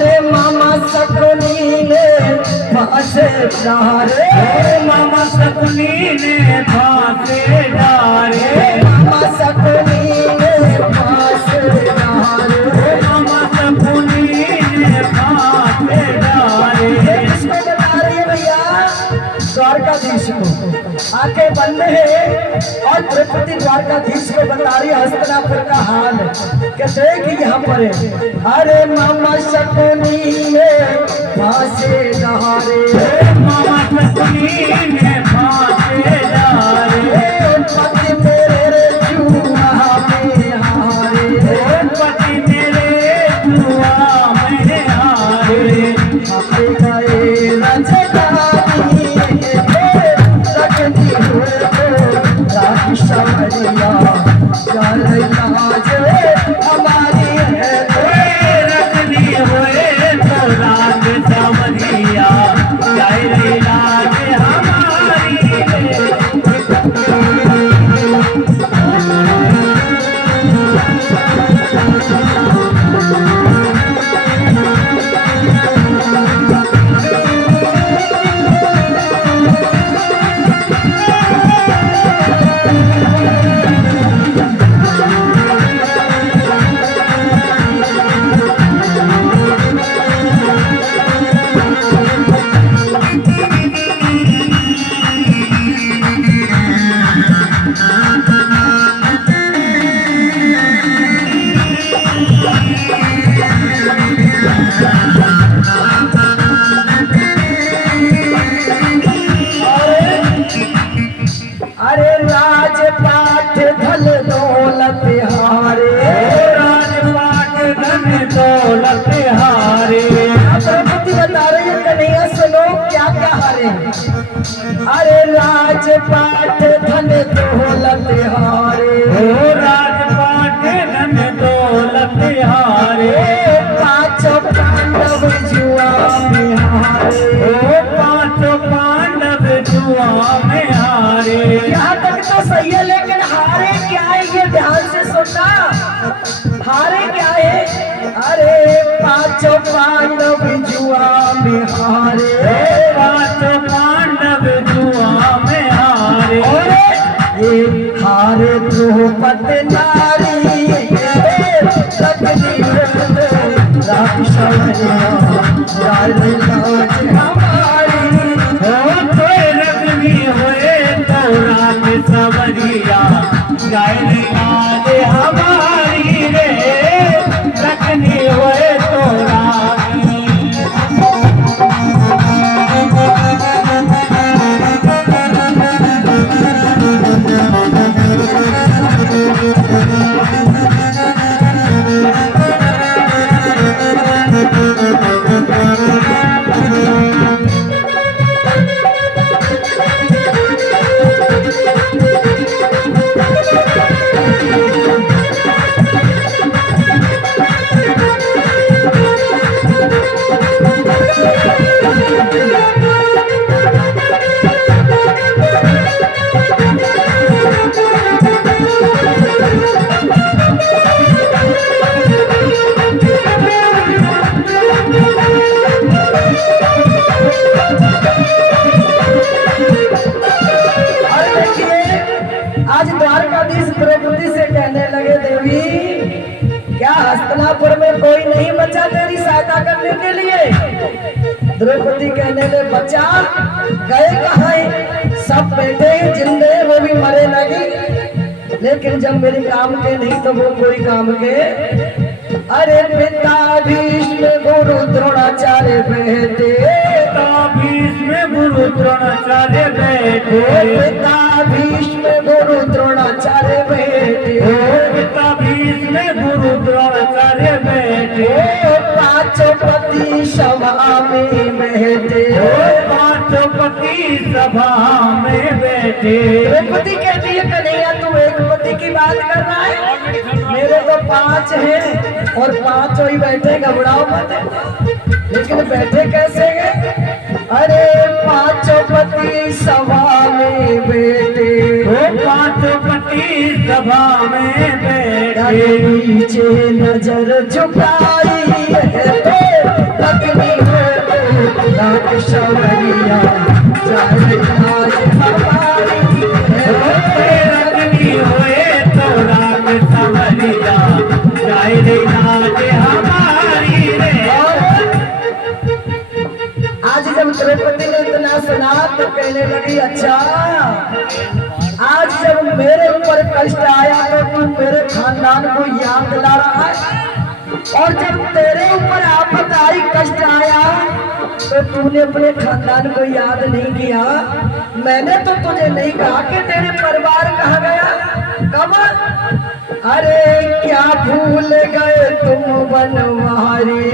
अरे मामा शकुनी ने फांसे डारे, मामा शकुनी ने फांसे डारे, मामा शकुनी ने फांसे डारे, मामा शकुनी ने फांसे डारे। किसको बता रही है भैया? द्वारकाधीश को। आंखें बंद है और द्रौपदी द्वारकाधीश को बता रही है हस्तिनापुर का हाल कि देख यहाँ पर है। अरे मामा शकुनी ने फांसे डारे, मामा शकुनी ने फांसे डारे, पति मेरे जुआ में हारे, पति मेरे जुआ में हारे। अपने गए रजगानी रखती हुए तो राखी सवरिया जान लाज हमारी है। रखनी हुए तो राज सावरिया जाए लाज हमारी है। अरे राजपाट धन दौलत हारे, राजपाट धन दौलत हारे। द्रौपदी बता रही है कन्हैया सुनो क्या क्या हारे। अरे राजपाट धन दौलत हारे, राजपाट धन दौलत हारे। पांचों पांडव जुआ में हारे, पांचों पांडव जुआ में हारे। यहाँ तक तो सही है लेकिन हारे क्या है ये ध्यान से सुनना। हारे क्या है? अरे पांचों पांडव जुआ में हारे, पांचों पांडव जुआ में हारे। ये हारे द्रौपदी नारी रखनी राखी सवरिया जाए लाज हमारी। रखनी हुए तो राज सवरिया जाए लाज हमारी रे। रखनी हुए तो आज द्वारकाधीश द्रौपदी से कहने लगे देवी क्या हस्तिनापुर में कोई नहीं बचा तेरी सहायता करने के लिए? द्रौपदी कहने लगे बचा गए कहाँ है? सब बैठे हैं जिंदे वो भी मरे लगी, लेकिन जब मेरे काम के नहीं तो वो कोई काम के। अरे पिता भीष्म गुरु द्रोणाचार्य बैठे, भीष्म गुरु द्रोणाचार्य बैठे। पिता भीष्म गुरु द्रोणाचार्य बैठे, पिता भीष्म गुरु द्रोणाचार्य बैठे। पांचों पति सभा में बैठे, पांचों पति सभा में बैठे। द्रौपदी कहती है कन्हैया तू एक पति की बात कर रहा है, मेरे तो 5 हैं और 5 ही बैठे, घबराओ मत। लेकिन बैठे कैसे हैं? अरे पांचों पति सभा में बैठे, पांचों पति सभा में बैठे। नीचे नजर झुकाई है तो रखनी है तो राम सवरिया जाए आज हमारी रखनी होए तो राम सवरिया जाए रे नाच हमारी रे। आज जब द्रौपदी ने इतना सुना तो कहने लगी अच्छा आज जब मेरे ऊपर कष्ट आया तो तू मेरे खानदान को याद दिला रहा है और जब तेरे ऊपर आफत आई कष्ट आया तो तूने अपने खानदान को याद नहीं किया। मैंने तो तुझे नहीं कहा कि तेरे परिवार कहाँ गया कब। अरे क्या भूल गए तुम बनवारी,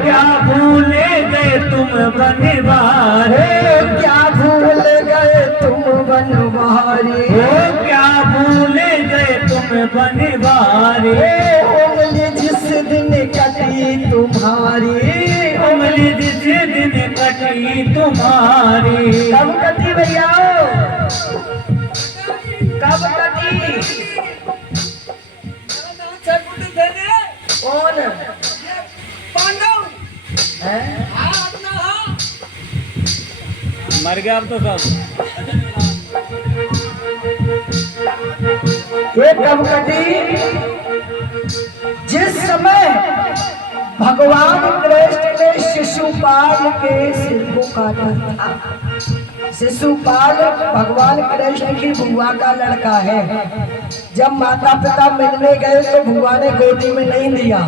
क्या भूले गए तुम बनवारे, क्या भूल गए तुम बनवारी, क्या भूले गए तुम बनवारे। उंगली जिस दिन कटी तुम्हारी, उंगली जिस दिन कटी तुम्हारी। कब कटी भैया कब कटी? कौन पांडव है? मर गया अब तो सब। ये कब कटी? जिस समय भगवान कृष्ण ने शिशुपाल के सिर को काटा था। शिशुपाल भगवान कृष्ण की बुआ का लड़का है। जब माता पिता मिलने गए तो बुआ ने गोदी में नहीं दिया।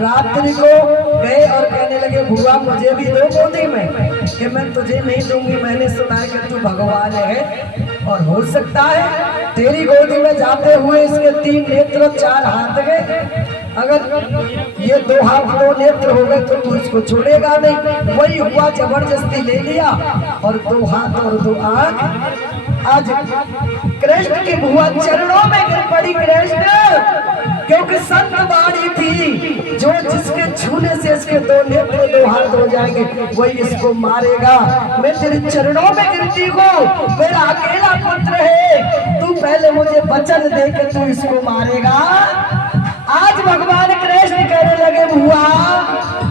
रात्रि को गए और कहने लगे बुआ मुझे भी दो गोदी में, कि मैं तुझे नहीं दूंगी, मैंने सुना है कि तू भगवान है और हो सकता है तेरी गोदी में जाते हुए इसके 3 नेत्र 4 हाथ गए। अगर ये 2 हाथ 2 नेत्र हो गए तो तू इसको छोड़ेगा नहीं। वही हुआ, जबरदस्ती ले लिया और 2 हाथ और 2 आंख। आज कृष्ण की बुआ चरणों में गिर पड़ी। कृष्ण क्योंकि संत वाणी थी जो जिसके छूने से इसके 2 नेत्र 2 हाथ हो जाएंगे वही इसको मारेगा। मैं तेरे चरणों में गिरती हूँ, मेरा अकेला पुत्र है, तू पहले मुझे वचन दे के तू इसको मारेगा। आज भगवान कृष्ण कहने लगे बुआ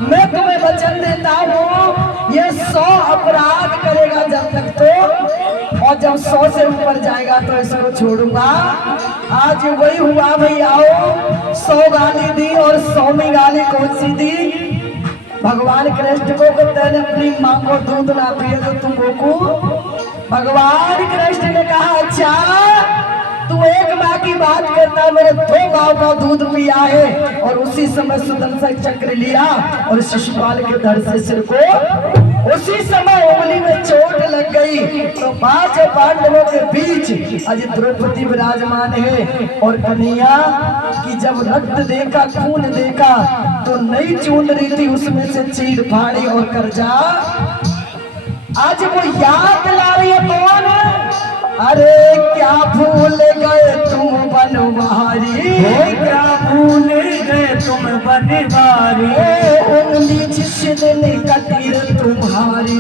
मैं तुम्हें वचन देता हूँ ये 100 अपराध करेगा जब तक तो, और जब 100 से ऊपर जाएगा तो इसको छोड़ूंगा। आज वही हुआ भैयाओ, 100 गाली दी और 100वीं गाली कौन सी दी? भगवान कृष्ण को तेने अपनी माँ को दूध ना पिए तो तुमको। भगवान कृष्ण ने कहा अच्छा तू एक माँ की बात करता, मेरे 2 गांव का दूध पिया है। और उसी समय सुदर्शन चक्र लिया और शिशुपाल के धड़ से सिर को उसी समय उंगली में चोट लग गई। तो 5 पांडवों के बीच आज द्रौपदी विराजमान है और कन्हैया की जब रक्त देखा खून देखा तो नई चुनरी थी उसमें से चीर फाड़ी और कर्जा आज वो याद ला रही है। कौन? अरे क्या भूल गए तुम बनवारी, क्या भूल गए तुम बनवारी। उंगली जिस दिन कटी रे तुम्हारी,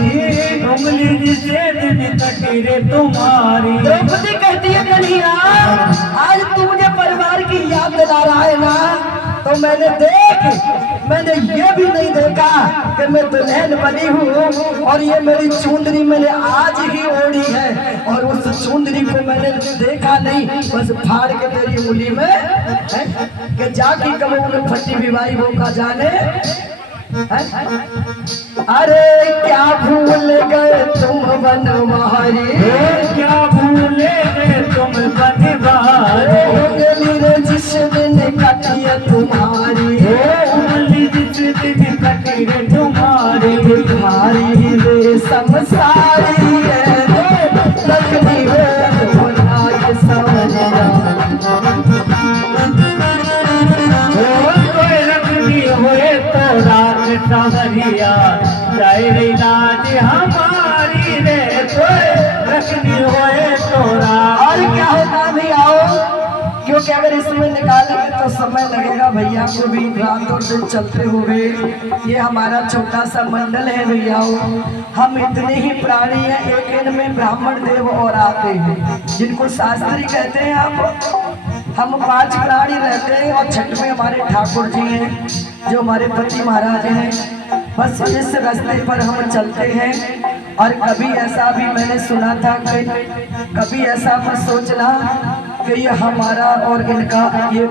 उंगली जिस दिन कटी रे तुम्हारी। द्रौपदी कहती है कन्हैया आज तू मुझे परिवार की याद दिला रहा है ना, तो मैंने ये भी नहीं देखा कि मैं दुल्हन बनी हूँ और ये मेरी चुंदरी मैंने आज ही ओढ़ी है और उस चुंदरी को मैंने देखा नहीं, बस फाड़ के तेरी उंगली में है कि जाके कमों में फटी विवाही वो का जाने है? अरे क्या भूल गए तुम बनवारी, क्या भूल गए तुम बनवारी। उंगली रे जिस दिन कटी है तुम्हारी, उंगली जिस दिन कटी रे तुम्हारी। तुम्हारी रे समसारी है लखनी है तुम्हारी सवरिया। कोई रखनी होए तो रात सवरिया जाए रे नाच हमारी रे। कोई रखनी होए तो रात। और क्या होता भी आओ, क्योंकि अगर इसमें निकालेंगे तो समय लगेगा भैया को भी, रात और दिन चलते हुए। ये हमारा छोटा सा मंडल है भैयाओ, हम इतने ही प्राणी हैं, एक इनमें ब्राह्मण देव और आते हैं जिनको शास्त्री कहते हैं। हम 5 प्राणी रहते हैं और छठ में हमारे ठाकुर जी हैं जो हमारे पति महाराज हैं। बस इस रास्ते पर हम चलते हैं। और कभी ऐसा भी मैंने सुना था कि कभी ऐसा मत सोचना कि ये हमारा और इनका ये